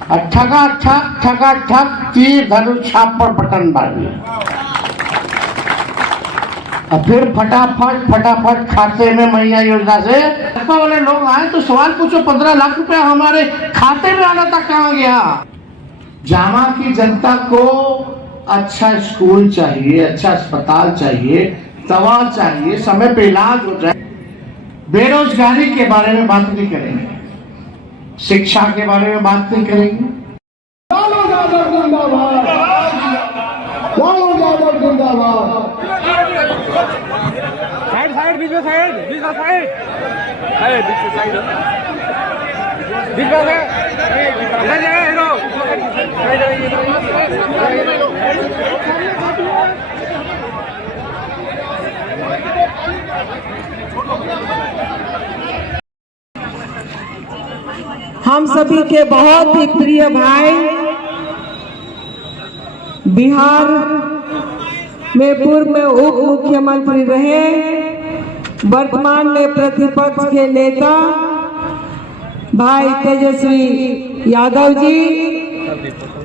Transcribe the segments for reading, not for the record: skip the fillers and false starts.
ठगा ठग तीर धनुष छाप पर बटन बाजी। और फिर फटाफट खाते में महिला योजना से वाले लोग आए तो सवाल पूछो 15 लाख रुपया हमारे खाते में आना था, कहां गया? जामा की जनता को अच्छा स्कूल चाहिए, अच्छा अस्पताल चाहिए, दवा चाहिए, समय पे इलाज हो जाए। बेरोजगारी के बारे में बात नहीं करेंगे, शिक्षा के बारे में बात नहीं करेंगे। साइड बीच में साइड हम सभी के बहुत ही प्रिय भाई, बिहार में पूर्व में उप मुख्यमंत्री रहे, वर्तमान में प्रतिपक्ष के नेता भाई तेजस्वी यादव जी,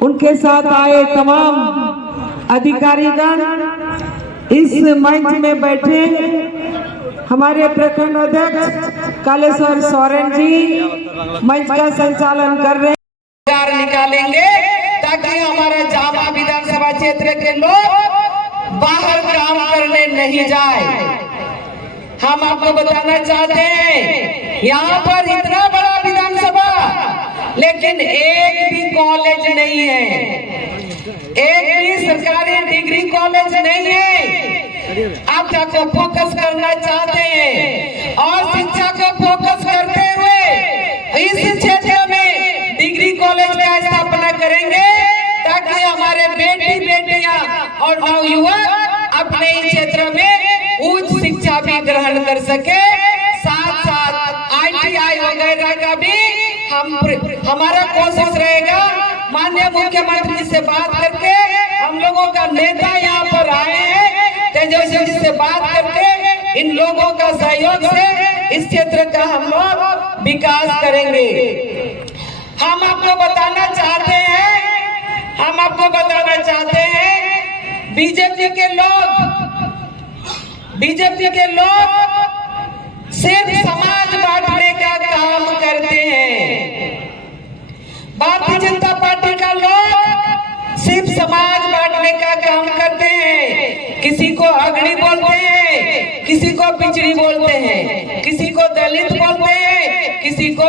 उनके साथ आए तमाम अधिकारीगण, इस मंच में बैठे हमारे प्रखंड अध्यक्ष कालेश्वर सोरेन जी मंच का संचालन कर रहे हैं। निकालेंगे ताकि हमारे जामा विधानसभा क्षेत्र के लोग बाहर काम करने नहीं जाए। हम आपको बताना चाहते हैं, यहाँ पर इतना बड़ा विधानसभा लेकिन एक भी कॉलेज नहीं है, एक भी सरकारी डिग्री कॉलेज नहीं है। आप को फोकस करना चाहते हैं और शिक्षा को फोकस करते हुए इस क्षेत्र में डिग्री कॉलेज का स्थापना करेंगे ताकि हमारे बेटी बेटियां और नवयुवक अपने क्षेत्र में उच्च शिक्षा भी ग्रहण कर सके। साथ साथ ITI वगैरह का भी हमारा कोशिश रहेगा। माननीय मुख्यमंत्री से बात करके हम लोगों का नेता यहाँ पर आए हैं, तेजस्वी जी से बात करके इन लोगों का सहयोग से इस क्षेत्र का हम लोग विकास करेंगे। हम आपको बताना चाहते हैं बीजेपी के लोग सिर्फ समाज बांटने का काम करते हैं। भारतीय जनता पार्टी का लोग सिर्फ समाज बांटने का काम करते हैं। किसी को अग्रणी बोलते हैं, किसी को पिछड़ी बोलते हैं, किसी को दलित बोलते हैं, किसी को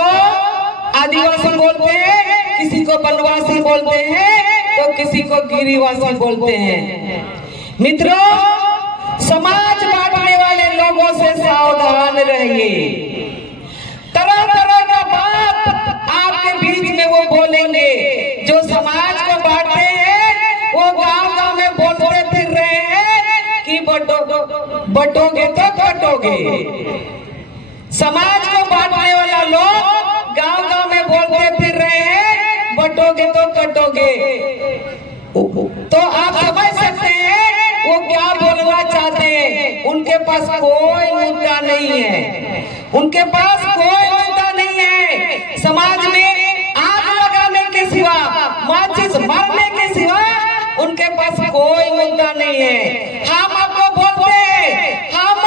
आदिवासी बोलते हैं, किसी को वनवासी बोलते हैं, तो किसी को गिरिवासी बोलते हैं। मित्रों, समाज बांटने वाले लोगों से सावधान रहिए। तरह तरह का बात आपके बीच में वो बोलेंगे, जो समाज को बांटते हैं वो गांव में बोलते फिर रहे हैं कि बटोगे तो कटोगे। समाज को बांटने वाला लोग गांव में बोलते फिर रहे हैं बटोगे तो कटोगे। तो आप समझ सकते हैं वो क्या बोलना चाहते हैं। उनके पास कोई मुद्दा नहीं है, उनके पास कोई मुद्दा नहीं है। समाज में आग लगाने के सिवा, माचिस मारने के सिवा उनके पास कोई मुद्दा नहीं है। हम आपको बोलते हैं, हम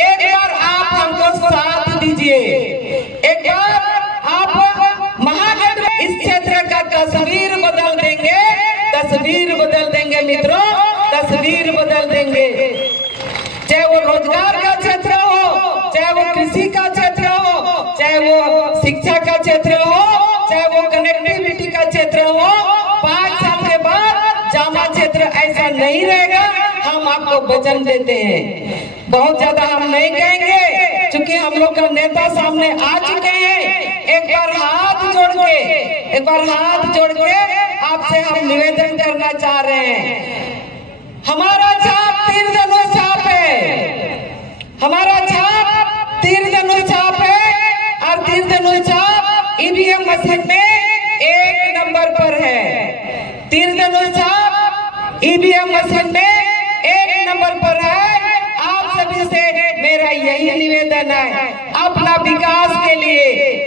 एक बार आप हमको साथ दीजिए, एक बार आप महागठबंधन इस क्षेत्र का तस्वीर बदल देंगे मित्रों, तस्वीर बदल देंगे। चाहे वो रोजगार का क्षेत्र हो, चाहे वो कृषि का क्षेत्र हो, चाहे वो शिक्षा का क्षेत्र हो, चाहे वो कनेक्टिविटी का क्षेत्र हो, 5 साल के बाद जामा क्षेत्र ऐसा नहीं रहेगा। हम आपको वचन देते हैं। बहुत ज्यादा हम नहीं कहेंगे क्योंकि हम लोग का नेता सामने आ चुके हैं। एक बार हाथ जोड़ के आपसे हम निवेदन करना चाह रहे हैं। हमारा छाप तीर धनुष छाप है, हमारा छाप तीर धनुष छाप है और तीर धनुष छाप EVM मशीन में 1 नंबर पर है। तीर धनुष छाप EVM मशीन में 1 नंबर पर है। आप सभी से मेरा यही निवेदन है, आप अपना विकास के लिए,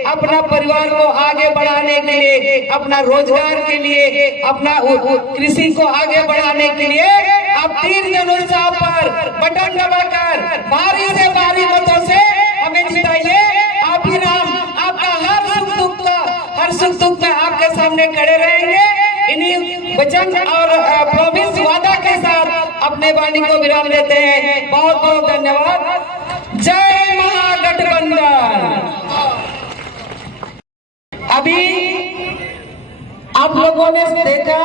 अपना परिवार को आगे बढ़ाने के लिए, अपना रोजगार के लिए, अपना कृषि को आगे बढ़ाने के लिए आप 3 जनोत्सव पर बटन दबाकर भारी से भारी मतों से हमें जिताइए। आप ही नाम आपका हर सुख दुख में आपके सामने खड़े रहेंगे। इन्हीं वचन और प्रॉमिस वादा के साथ अपने वाणी को विराम देते हैं। बहुत बहुत धन्यवाद। जय महागठबंधन। अभी आप लोगों ने देखा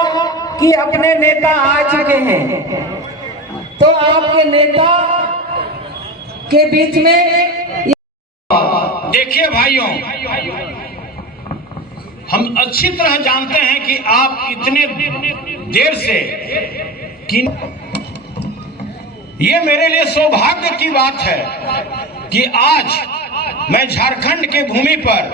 कि अपने नेता आ चुके हैं, तो आपके नेता के बीच में देखिए भाइयों, हम अच्छी तरह जानते हैं कि आप इतने देर से कि ये मेरे लिए सौभाग्य की बात है कि आज मैं झारखंड के भूमि पर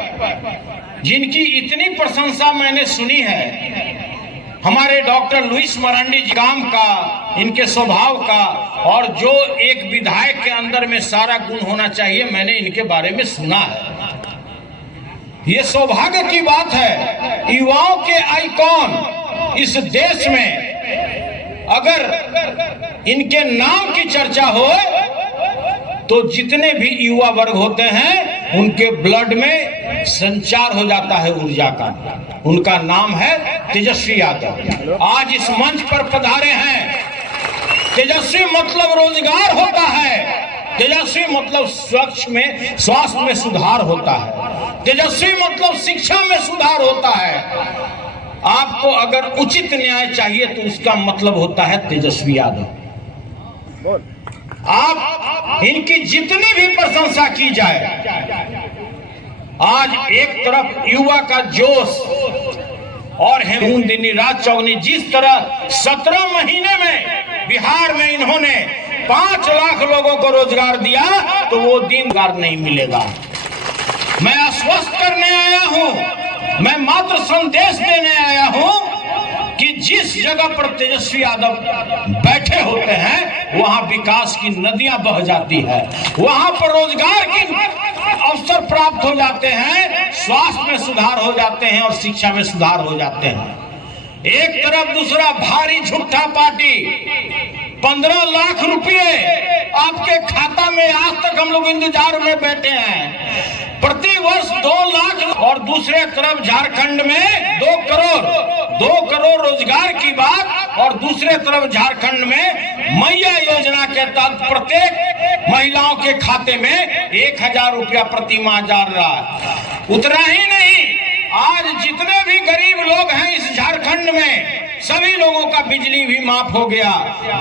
जिनकी इतनी प्रशंसा मैंने सुनी है, हमारे डॉक्टर लुइस मरांडी जी काम का, इनके स्वभाव का, और जो एक विधायक के अंदर में सारा गुण होना चाहिए, मैंने इनके बारे में सुना है। ये सौभाग्य की बात है, युवाओं के आइकॉन इस देश में अगर इनके नाम की चर्चा हो तो जितने भी युवा वर्ग होते हैं उनके ब्लड में संचार हो जाता है ऊर्जा का। उनका नाम है तेजस्वी यादव। आज इस मंच पर पधारे हैं। तेजस्वी मतलब रोजगार होता है, तेजस्वी मतलब स्वास्थ्य में सुधार होता है, तेजस्वी मतलब शिक्षा में सुधार होता है। आपको अगर उचित न्याय चाहिए तो उसका मतलब होता है तेजस्वी यादव। आप इनकी जितनी भी प्रशंसा की जाए, आज एक तरफ युवा का जोश और हेमून दिनी रात चौगनी, जिस तरह 17 महीने में बिहार में इन्होंने 5 लाख लोगों को रोजगार दिया, तो वो दिन रोजगार नहीं मिलेगा। मैं आश्वस्त करने आया हूं, मैं मात्र संदेश देने आया हूं कि जिस जगह पर तेजस्वी यादव बैठे होते हैं वहां विकास की नदियां बह जाती है, वहां पर रोजगार की अवसर प्राप्त हो जाते हैं, स्वास्थ्य में सुधार हो जाते हैं और शिक्षा में सुधार हो जाते हैं। एक तरफ दूसरा भारी झूठा पार्टी 15 लाख रुपए आपके खाता में, आज तक हम लोग इंतजार में बैठे हैं। प्रति वर्ष 2 लाख, और दूसरे तरफ झारखंड में 2 करोड़ रोजगार की बात, और दूसरे तरफ झारखंड में मैया योजना के तहत प्रत्येक महिलाओं के खाते में 1000 रुपया प्रति माह जा रहा है। उतना ही नहीं, आज जितने भी गरीब लोग हैं इस झारखंड में, सभी लोगों का बिजली भी माफ हो गया।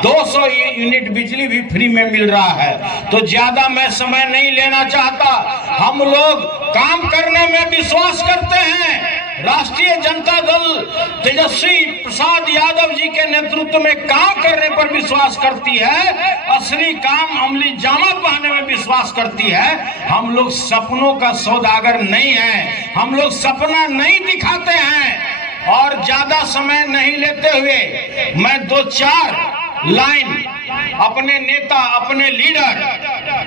200 यूनिट बिजली भी फ्री में मिल रहा है। तो ज्यादा मैं समय नहीं लेना चाहता। हम लोग काम करने में विश्वास करते हैं। राष्ट्रीय जनता दल तेजस्वी प्रसाद यादव जी के नेतृत्व में काम करने पर विश्वास करती है, असली काम अमली जामा पहनने में विश्वास करती है। हम लोग सपनों का सौदागर नहीं है, हम लोग सपना नहीं दिखाते हैं। और ज्यादा समय नहीं लेते हुए मैं 2-4 लाइन अपने नेता, अपने लीडर,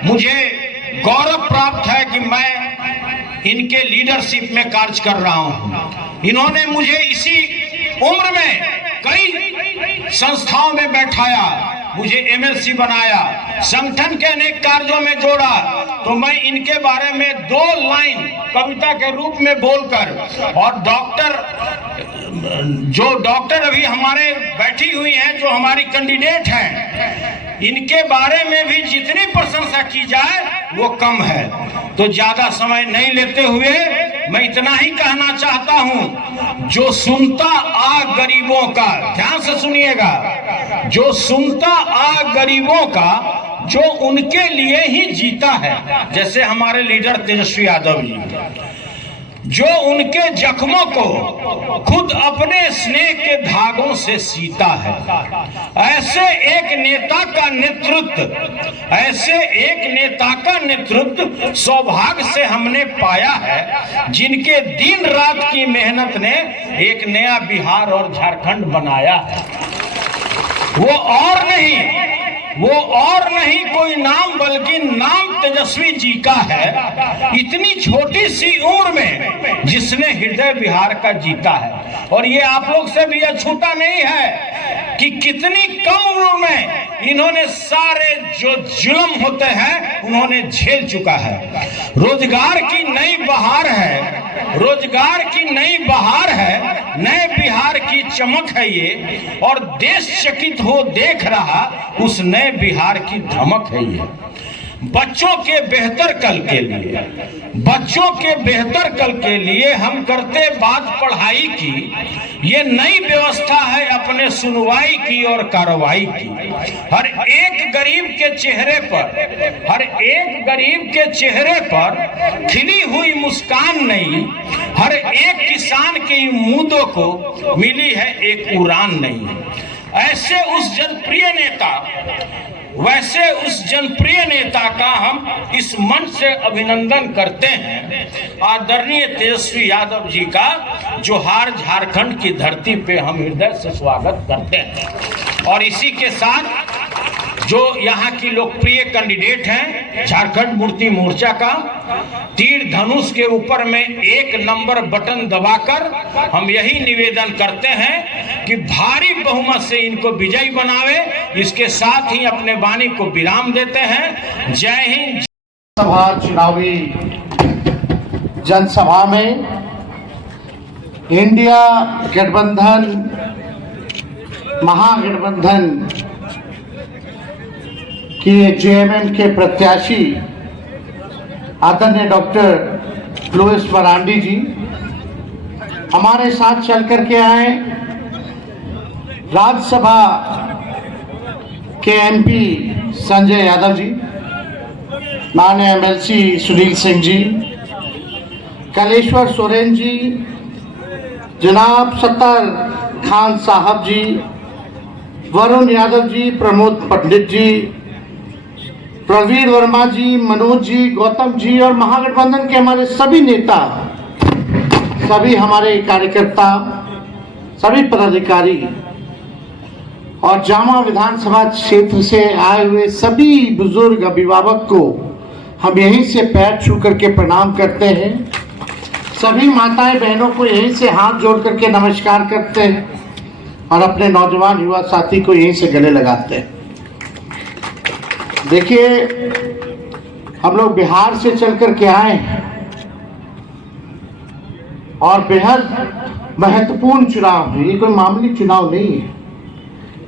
मुझे गौरव प्राप्त है कि मैं इनके लीडरशिप में कार्य कर रहा हूं। इन्होंने मुझे इसी उम्र में कई संस्थाओं में बैठाया, मुझे एमएलसी बनाया, संगठन के अनेक कार्यों में जोड़ा। तो मैं इनके बारे में 2 लाइन कविता के रूप में बोलकर, और डॉक्टर अभी हमारे बैठी हुई हैं, जो हमारी कैंडिडेट हैं, इनके बारे में भी जितनी प्रशंसा की जाए वो कम है। तो ज्यादा समय नहीं लेते हुए मैं इतना ही कहना चाहता हूं, जो सुनता आ गरीबों का, ध्यान से सुनिएगा, जो सुनता आ गरीबों का, जो उनके लिए ही जीता है, जैसे हमारे लीडर तेजस्वी यादव जी, जो उनके जख्मों को खुद अपने स्नेह के धागों से सीता है। ऐसे एक नेता का नेतृत्व सौभाग्य से हमने पाया है, जिनके दिन रात की मेहनत ने एक नया बिहार और झारखंड बनाया है। वो और नहीं, वो और नहीं कोई नाम बल्कि नाम तेजस्वी जी का है। इतनी छोटी सी उम्र में जिसने हृदय बिहार का जीता है। और ये आप लोग से भी अछूता नहीं है कि कितनी कम उम्र में इन्होंने सारे जो जुल्म होते हैं उन्होंने झेल चुका है। रोजगार की नई बहार है, रोजगार की नई बहार है, नए बिहार की चमक है ये, और देश चकित हो देख रहा उस नए बिहार की धमक है ये। बच्चों के बेहतर कल के लिए, बच्चों के बेहतर कल के लिए हम करते बात पढ़ाई की। ये नई व्यवस्था है अपने सुनवाई की और कार्रवाई की। हर एक गरीब के चेहरे पर, हर एक गरीब के चेहरे पर खिली हुई मुस्कान नहीं, हर एक किसान के उम्मीदों को मिली है एक उड़ान नहीं। ऐसे उस जनप्रिय नेता, वैसे उस जनप्रिय नेता का हम इस मंच से अभिनंदन करते हैं। आदरणीय तेजस्वी यादव जी का जोहार झारखंड की धरती पे हम हृदय से स्वागत करते हैं। और इसी के साथ जो यहाँ की लोकप्रिय कैंडिडेट हैं झारखंड मुक्ति मोर्चा का, तीर धनुष के ऊपर में 1 नंबर बटन दबाकर हम यही निवेदन करते हैं कि भारी बहुमत से इनको विजयी बनावे। इसके साथ ही अपने वाणी को विराम देते हैं। जय हिंद। सभा चुनावी जनसभा में इंडिया गठबंधन, महागठबंधन की जेएमएम के प्रत्याशी आदरणीय डॉक्टर लुइस मरांडी जी हमारे साथ चल करके आए। राज्यसभा के एमपी संजय यादव जी, माननीय एमएलसी सुनील सिंह जी, कलेश्वर सोरेन जी, जनाब सत्तर खान साहब जी, वरुण यादव जी, प्रमोद पंडित जी, प्रवीर वर्मा जी, मनोज जी, गौतम जी और महागठबंधन के हमारे सभी नेता, सभी हमारे कार्यकर्ता, सभी पदाधिकारी और जामा विधानसभा क्षेत्र से आए हुए सभी बुजुर्ग अभिभावक को हम यहीं से पैर छू करके प्रणाम करते हैं। सभी माताएं बहनों को यहीं से हाथ जोड़ करके नमस्कार करते हैं और अपने नौजवान युवा साथी को यहीं से गले लगाते हैं। देखिए, हम लोग बिहार से चल करके आए हैं और बेहद महत्वपूर्ण चुनाव है। ये कोई मामूली चुनाव नहीं है।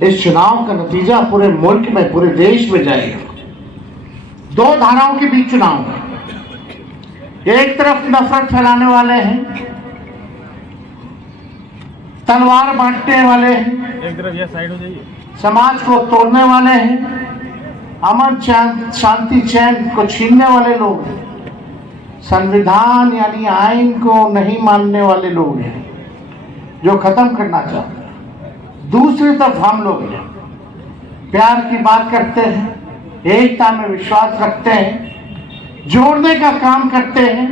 इस चुनाव का नतीजा पूरे मुल्क में, पूरे देश में जाएगा। 2 धाराओं के बीच चुनाव है। एक तरफ नफरत फैलाने वाले हैं, तलवार बांटने वाले हैं, एक तरफ ये साइड हो जाइए, समाज को तोड़ने वाले हैं, अमन शांति चैन को छीनने वाले लोग हैं, संविधान यानी आइन को नहीं मानने वाले लोग हैं जो खत्म करना चाहते हैं। दूसरी तरफ हम लोग हैं, प्यार की बात करते हैं, एकता में विश्वास रखते हैं, जोड़ने का काम करते हैं,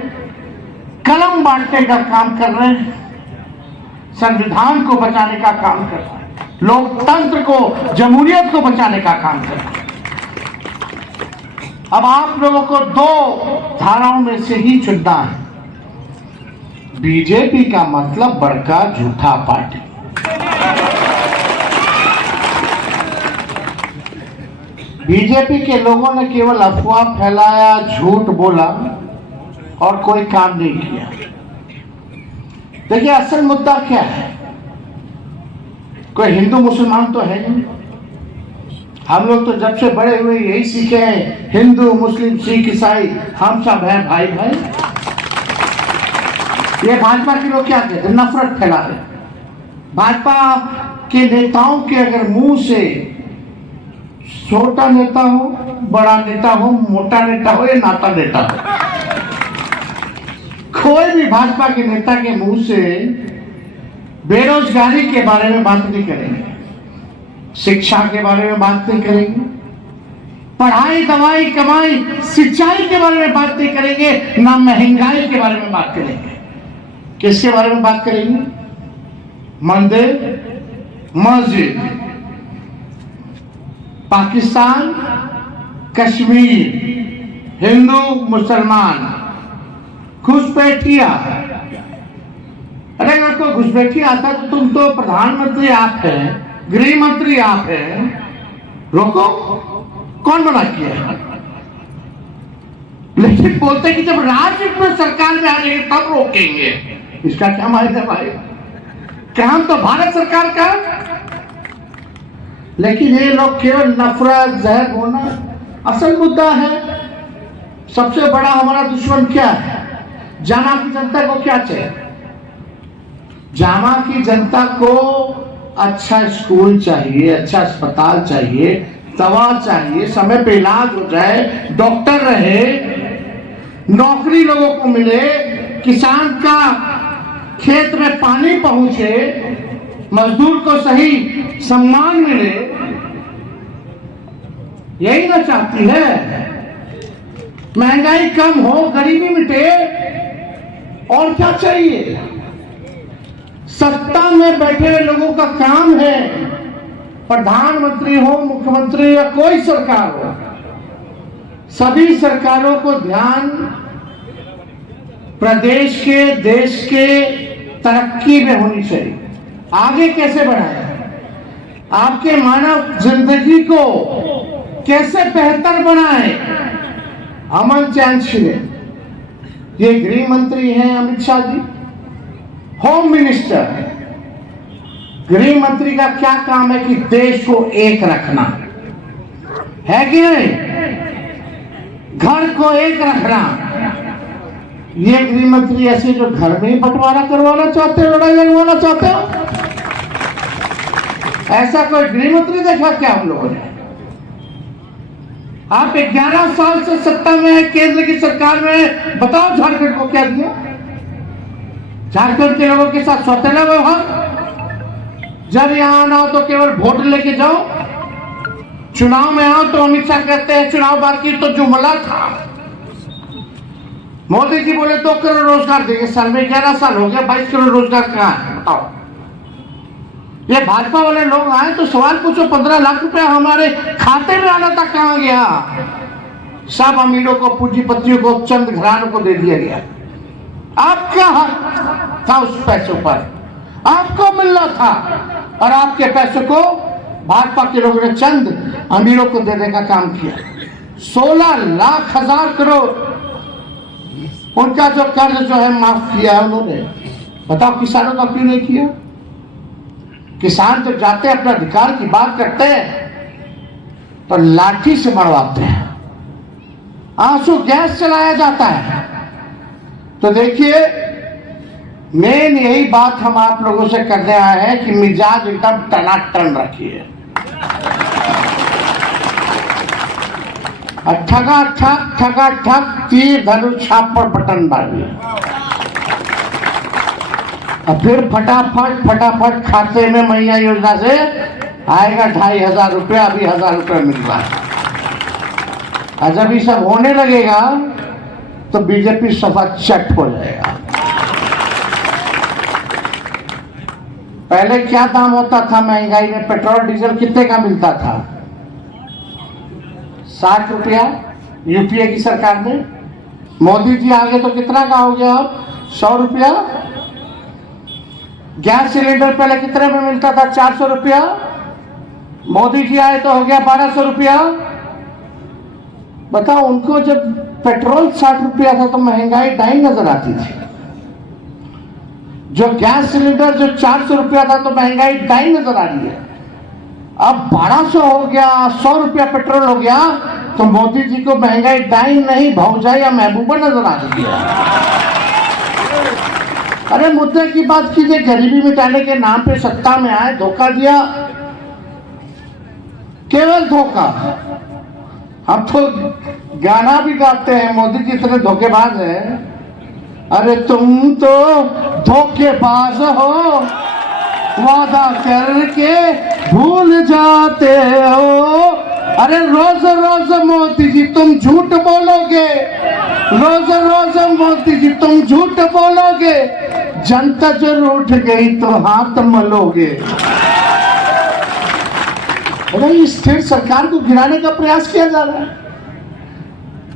कलम बांटने का काम कर रहे हैं, संविधान को बचाने का काम कर रहे हैं, लोकतंत्र को, जमहूरियत को बचाने का काम कर रहे हैं। अब आप लोगों को 2 धाराओं में से ही चुनना है। बीजेपी का मतलब बड़का झूठा पार्टी, बीजेपी के लोगों ने केवल अफवाह फैलाया, झूठ बोला और कोई काम नहीं किया। देखिए, असल मुद्दा क्या है? कोई हिंदू मुसलमान तो है नहीं। हम लोग तो जब से बड़े हुए यही सीखे हैं, हिंदू मुस्लिम सिख ईसाई हम सब हैं भाई भाई। ये भाजपा के लोग क्या कहते हैं? नफरत फैला रहे। भाजपा के नेताओं के अगर मुंह से छोटा नेता हो, बड़ा नेता हो, मोटा नेता हो या नाता नेता हो, कोई भी भाजपा के नेता के मुंह से बेरोजगारी के बारे में बात नहीं करेंगे, शिक्षा के बारे में बात नहीं करेंगे, पढ़ाई, दवाई, कमाई, सिंचाई के बारे में बात नहीं करेंगे, ना महंगाई के बारे में बात करेंगे। किसके बारे में बात करेंगे? मंदिर, मस्जिद, पाकिस्तान, कश्मीर, हिंदू मुसलमान, घुसपैठिया। अरे अगर कोई घुसपैठी आता तो तुम तो प्रधानमंत्री आप हैं, गृह मंत्री आप हैं, रोको। कौन मना किया? लेकिन बोलते कि जब राज्य में सरकार में आ जाएंगे तब रोकेंगे। इसका क्या मतलब है भाई? क्या हम तो भारत सरकार का? लेकिन ये लोग केवल नफरत जहर बोलना असल मुद्दा है। सबसे बड़ा हमारा दुश्मन क्या है? जामा की जनता को क्या चाहिए? जामा की जनता को अच्छा स्कूल चाहिए, अच्छा अस्पताल चाहिए, दवा चाहिए, समय पे इलाज हो जाए, डॉक्टर रहे, नौकरी लोगों को मिले, किसान का खेत में पानी पहुंचे, मजदूर को सही सम्मान मिले। यही ना चाहती है? महंगाई कम हो, गरीबी मिटे, और क्या चाहिए? सत्ता में बैठे हुए लोगों का काम है, प्रधानमंत्री हो, मुख्यमंत्री या कोई सरकार हो, सभी सरकारों को ध्यान प्रदेश के, देश के तरक्की में होनी चाहिए। आगे कैसे बढ़ाएं? आपके मानव जिंदगी को कैसे बेहतर बनाएं? अमन चैन शिरे, ये गृह मंत्री हैं अमित शाह जी, होम मिनिस्टर। गृह मंत्री का क्या काम है कि देश को एक रखना है कि नहीं? घर को एक रखना। ये गृह मंत्री ऐसे जो घर में ही बंटवारा करवाना चाहते हो, लड़ाई लगवाना चाहते हो? ऐसा कोई गृह मंत्री देखा क्या हम लोगों ने? आप 11 साल से सत्ता में है, केंद्र की सरकार में, बताओ झारखंड को क्या दिया? झारखंड के लोगों के साथ सौतेला व्यवहार। जब यहां आना हो तो केवल वोट लेके जाओ, चुनाव में आओ तो अमित शाह कहते हैं चुनाव बाकी तो जुमला था। मोदी जी बोले 2 करोड़ रोजगार देंगे साल में। 11 साल हो गया, 22 करोड़ रोजगार कहां है बताओ? ये भाजपा वाले लोग आए तो सवाल पूछो, 15 लाख रुपया हमारे खाते में आना था, कहां गया? सब अमीरों को, पूंजीपतियों को, चंद घरानों को दे दिया गया। आपका हक था उस पैसों पर, आपको मिलना था, और आपके पैसों को भाजपा के लोगों ने चंद अमीरों को देने का काम किया। 16 लाख हजार करोड़ उनका जो कर्ज जो है माफ किया है उन्होंने। बताओ किसानों का क्यों नहीं किया? किसान जब जाते हैं अपने अधिकार की बात करते हैं तो लाठी से मरवाते हैं, आंसू गैस चलाया जाता है। तो देखिए, मेन यही बात हम आप लोगों से करने आए हैं कि मिजाज एकदम टनाटन रखिए, ठगा ठग ठगा ठग तीर धनुष छाप पर बटन डालिए, और फिर फटाफट फटाफट खाते में मैया योजना से आएगा 2500 रुपया। अभी 1000 रुपया मिल रहा है, और जब ये सब होने लगेगा तो बीजेपी सफा चट हो जाएगा। पहले क्या दाम होता था महंगाई में? पेट्रोल डीजल कितने का मिलता था? 60 रुपया यूपीए की सरकार में। मोदी जी आगे तो कितना का हो गया अब? 100 रुपया। गैस सिलेंडर पहले कितने में मिलता था? 400 रुपया। मोदी जी आए तो हो गया 1200 रुपया। बताओ, उनको जब पेट्रोल 60 रुपया था तो महंगाई डाइन नजर आती थी। जो गैस सिलेंडर जो 400 रुपया था तो महंगाई डाइन नजर आ रही है। अब 1200 हो गया, 100 रुपया पेट्रोल हो गया, तो मोदी जी को महंगाई डाइन नहीं भौजाई या महबूबा नजर आ रही है। अरे मुद्दे की बात कीजिए। गरीबी मिटाने के नाम पे सत्ता में आए, धोखा दिया, केवल धोखा। हम तो गाना भी गाते हैं, मोदी जी इतने धोखेबाज हैं। अरे तुम तो धोखेबाज हो, वादा करके भूल जाते हो। अरे रोज रोज मोदी जी तुम झूठ बोलोगे, रोज रोज मोदी जी तुम झूठ बोलोगे, जनता जब उठ गई तो हाथ मलोगे। नहीं, स्थिर सरकार को गिराने का प्रयास किया जा रहा है।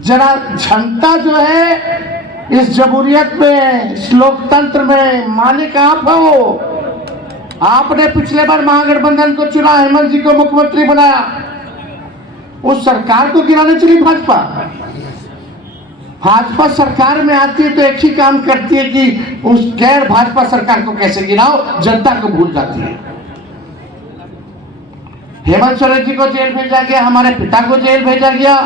जरा जनता जो है इस जमहूरियत में, इस लोकतंत्र में मालिक आप हो। आपने पिछले बार महागठबंधन को चुना, हेमंत जी को मुख्यमंत्री बनाया, उस सरकार को गिराने चली भाजपा। भाजपा सरकार में आती है तो एक ही काम करती है कि उस गैर भाजपा सरकार को कैसे गिराओ, जनता को भूल जाती है। हेमंत सोरेन जी को जेल भेजा गया, हमारे पिता को जेल भेजा गया।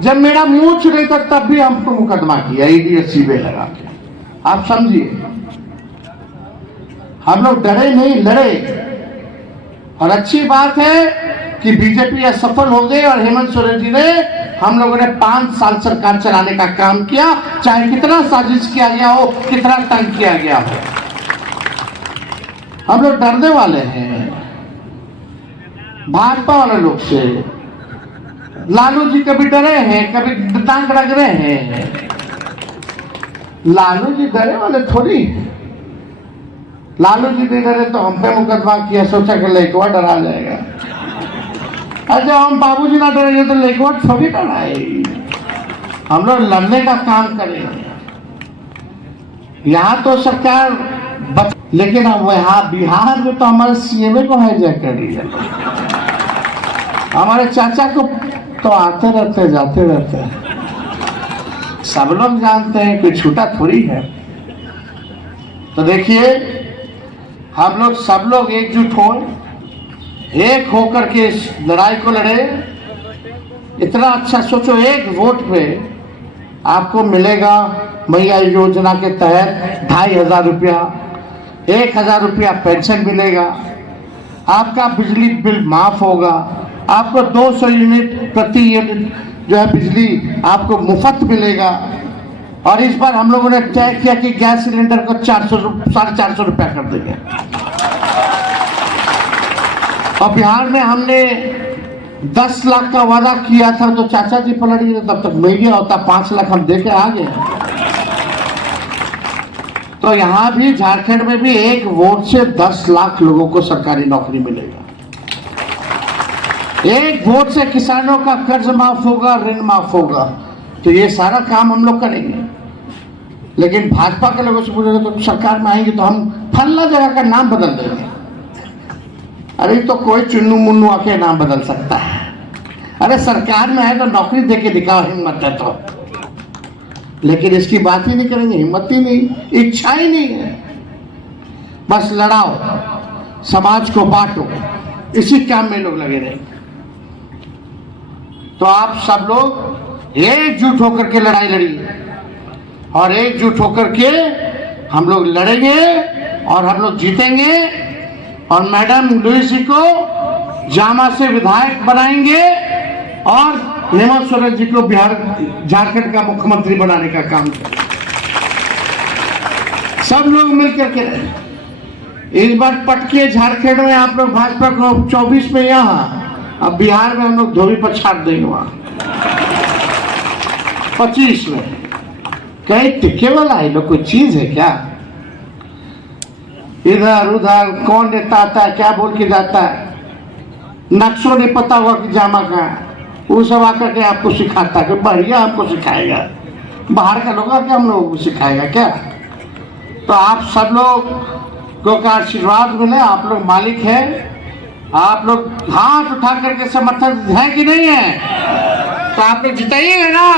जब मेरा मुंह नहीं था तब भी हमको मुकदमा किया ईडी और सीबीआई लगा के। आप समझिए, हम लोग डरे नहीं, लड़े। और अच्छी बात है कि बीजेपी असफल हो गई और हेमंत सोरेन जी ने, हम लोगों ने 5 साल सरकार चलाने का काम किया, चाहे कितना साजिश किया गया हो, कितना तंग किया गया हो। हम लोग डरने वाले हैं भाजपा वाले लोग से। लालू जी कभी डरे हैं, कभी टांग रख रहे हैं। लालू जी डरे वाले थोड़ी। लालू जी नहीं डरे तो हम पे मुकदमा किया, सोचा कि लेकवा डरा जाएगा। अच्छा, हम बाबूजी ना डरेंगे तो लेकवा थोड़ी डराए। हम लोग लड़ने का काम करेंगे। यहाँ तो सरकार लेकिन अब यहाँ बिहार में तो हमारे सीएमए को हाईजैक कर दिया। हमारे चाचा को तो आते रहते जाते रहते हैं, सब लोग जानते हैं, कोई छूटा थोड़ी है। तो देखिए, हम लोग सब लोग एकजुट हो, एक होकर के इस लड़ाई को लड़े। इतना अच्छा सोचो, एक वोट पे आपको मिलेगा मैया योजना के तहत 2500 रुपया, 1000 रुपया पेंशन मिलेगा, आपका बिजली बिल माफ होगा, आपको 200 यूनिट प्रति यूनिट जो है बिजली आपको मुफ्त मिलेगा। और इस बार हम लोगों ने तय किया कि गैस सिलेंडर को 450 रुपया कर देंगे। और बिहार में हमने 10 लाख का वादा किया था, तो चाचा जी पलट गए, तब तक मिल गया होता 5 लाख हम दे के आ गए। तो यहाँ भी झारखंड में भी एक वोट से 10 लाख लोगों को सरकारी नौकरी मिलेगा। एक वोट से किसानों का कर्ज माफ होगा, ऋण माफ होगा। तो ये सारा काम हम लोग करेंगे। लेकिन भाजपा के लोगों से पूछेंगे तो सरकार में आएंगे तो हम फल्ला जगह का नाम बदल देंगे। अरे तो कोई चुन्नू मुन्नू आके नाम बदल सकता है। अरे सरकार में है तो नौकरी दे के दिखाओ, हिम्मत है तो। लेकिन इसकी बात ही नहीं करेंगे, हिम्मत ही नहीं, इच्छा ही नहीं है। बस लड़ाओ, समाज को बांटो, इसी काम में लोग लगे रहेंगे। तो आप सब लोग एकजुट होकर के लड़ाई लड़िए और एकजुट होकर के हम लोग लड़ेंगे और हम लोग जीतेंगे। और मैडम लुईस जी को जामा से विधायक बनाएंगे और हेमंत सोरेन जी को बिहार झारखंड का मुख्यमंत्री बनाने का काम करेंगे। सब लोग मिलकर के रहें। इस बार पटके झारखंड में आप लोग भाजपा को 24 में यहाँ, अब बिहार में हम लोग धोबी पर छाट देंगे। वहां 25 में कहीं टिके वाला है लोग, कोई चीज है क्या? इधर उधर कौन नेता आता है, क्या बोल के जाता है, नक्शों नहीं पता हुआ कि जामा का है, वो सब आकर के आपको सिखाता है कि बढ़िया हमको सिखाएगा। बाहर का लोग आके हम लोगों को सिखाएगा क्या? तो आप सब लोग को का आशीर्वाद मिले। आप लोग मालिक हैं, आप लोग हाथ उठा करके समर्थन है कि नहीं है? तो आप लोग जिताइएगा ना।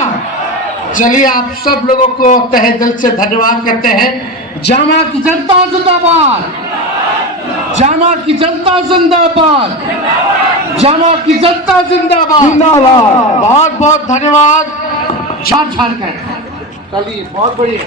चलिए, आप सब लोगों को तहे दिल से धन्यवाद करते हैं। जामा की जनता जिंदाबाद, जामा की जनता जिंदाबाद, जामा की जनता जिंदाबाद। बहुत बहुत धन्यवाद। झारखंड चलिए, बहुत बढ़िया।